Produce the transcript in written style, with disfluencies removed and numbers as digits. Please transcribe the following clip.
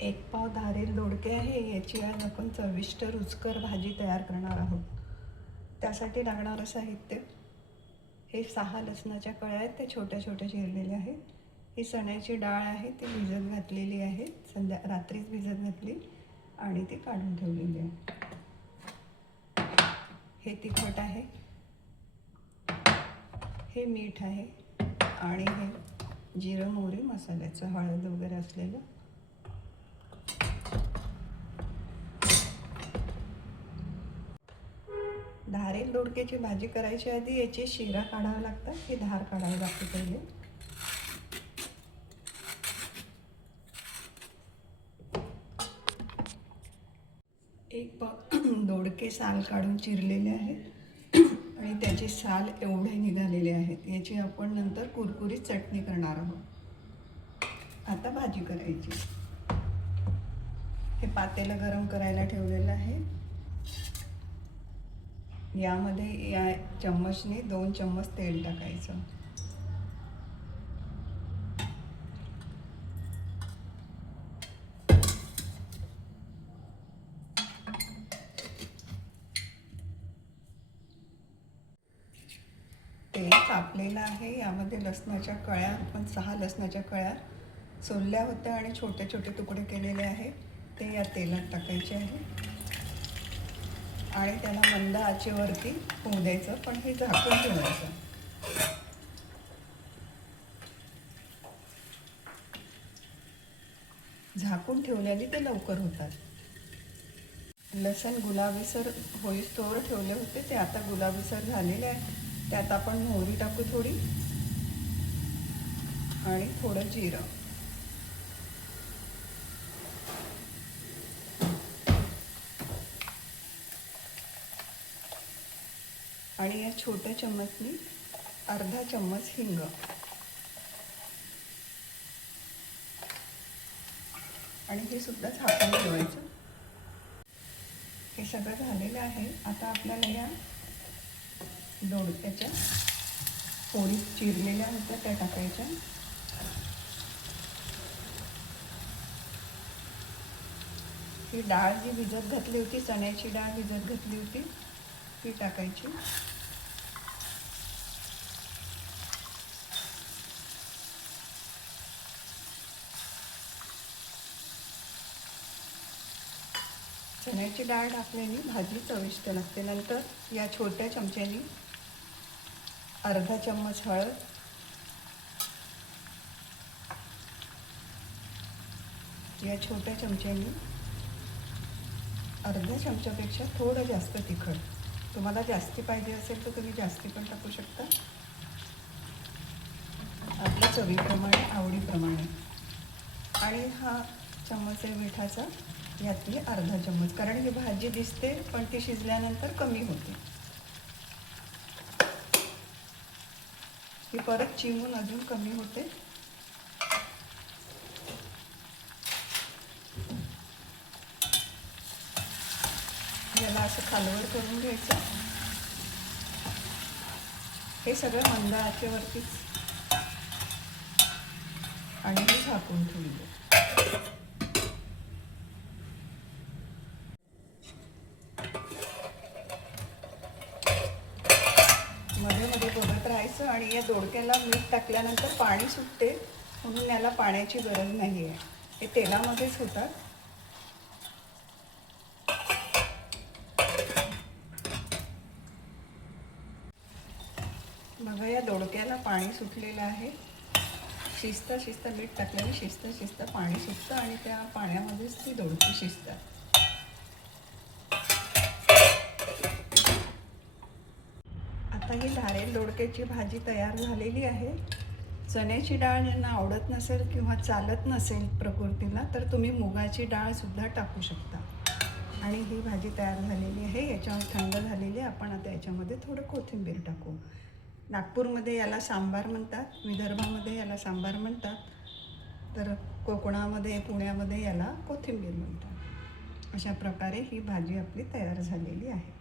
एक पाव धारेल दोडके आहे. याची आज आपण चविष्ट रुचकर भाजी तयार करणार आहोत. त्यासाठी लागणारं साहित्य हे 6 लसणाच्या कळ्या आहेत, ते छोट्या छोट्या चिरलेल्या आहेत. ही चण्याची डाळ आहे, ती भिजत घातलेली आहे, रात्रीच भिजत घातली आणि ती काढून ठेवलेली आहे. हे तिखट आहे, हे मीठ आहे आणि हे जिरं मोहरी मसाल्याचं हळद वगैरे असलेलं. धारेल दोडक्याची भाजी करायची आधी याची शिरा काढावा लागतात, ही धार काढावी लागते पहिले. एक दोडके साल काढून चिरलेले आहेत आणि त्याचे साल एवढे निघालेले आहेत. याची आपण नंतर कुरकुरीत चटणी करणार आहोत. आता भाजी करायची. हे पातेलं गरम करायला ठेवलेलं आहे. यामध्ये या चम्मचने 2 चम्मच तेल टाकायचं. तेल तापलेलं आहे. यामध्ये लसणाच्या कळ्या, आपण 6 लसणाच्या कळ्या सोलल्या होत्या आणि छोटे छोटे तुकडे केलेले आहे, ते या तेलात टाकायचे आहे आणि त्याला मंद आचेवरती होऊ द्यायचं, पण हे झाकून ठेवायचं. झाकून ठेवल्याने ते लवकर होतात. लसण गुलाबीसर होईस्तोवर ठेवले होते, ते आता गुलाबीसर झालेले आहे. त्यात आपण मोहरी टाकू थोडी आणि थोडं जिरं. आणि या छोट्या चम्मचनी अर्धा चम्मच हिंग आणि हे सुद्धा झाकून ठेवायचं. हे सगळं झालेलं आहे. आता आपल्याला या दोडक्याच्या फोडी चिरलेल्या होत्या त्या टाकायच्या. ही डाळ जी भिजत घातली होती, चण्याची डाळ भिजत घातली होती, ती टाकायची. चण्याची डाळ टाकल्याने भाजी चविष्ट लागते. नंतर या छोट्या चमच्यानी अर्धा चम्मच हळद, या छोट्या चमच्यानी अर्ध्या चमच्यापेक्षा थोडं जास्त तिखट. तुम्हाला जास्ती पाहिजे असेल तर तुम्ही जास्ती पण टाकू शकता, आपल्या चवीप्रमाणे, आवडीप्रमाणे. आणि हा चम्मच आहे मिठाचा, यातली अर्धा चम्मच, कारण ही भाजी दिसते पण ती शिजल्यानंतर कमी होते. ही परत चिमून अजून कमी होते. याला असं खालवर करून घ्यायचं. हे सगळं मंद आचेवरतीच आणि हे झाकून ठेवलं. मध्ये मध्ये बघत राहायचं. आणि या दोडक्याला मीठ टाकल्यानंतर पाणी सुटते, म्हणून याला पाण्याची गरज नाही आहे, हे तेलामध्येच होतात. बघा, या दोडक्याला पाणी सुटलेलं आहे. शिजता शिजता मीठ टाकल्याने शिजता शिजता पाणी सुटतं आणि त्या पाण्यामध्येच ती दोडकी शिजतात. आता ही धारेल दोडक्याची भाजी तयार झालेली आहे. चण्याची डाळ ज्यांना आवडत नसेल किंवा चालत नसेल प्रकृतीला, तर तुम्ही मुगाची डाळसुद्धा टाकू शकता. आणि ही भाजी तयार झालेली आहे. याच्यावर थंड झालेली. आपण आता याच्यामध्ये थोडं कोथिंबीर टाकू. नागपूरमध्ये याला सांबार म्हणतात, विदर्भामध्ये याला सांबार म्हणतात, तर कोकणामध्ये, पुण्यामध्ये याला कोथिंबीर म्हणतात. अशा प्रकारे ही भाजी आपली तयार झालेली आहे.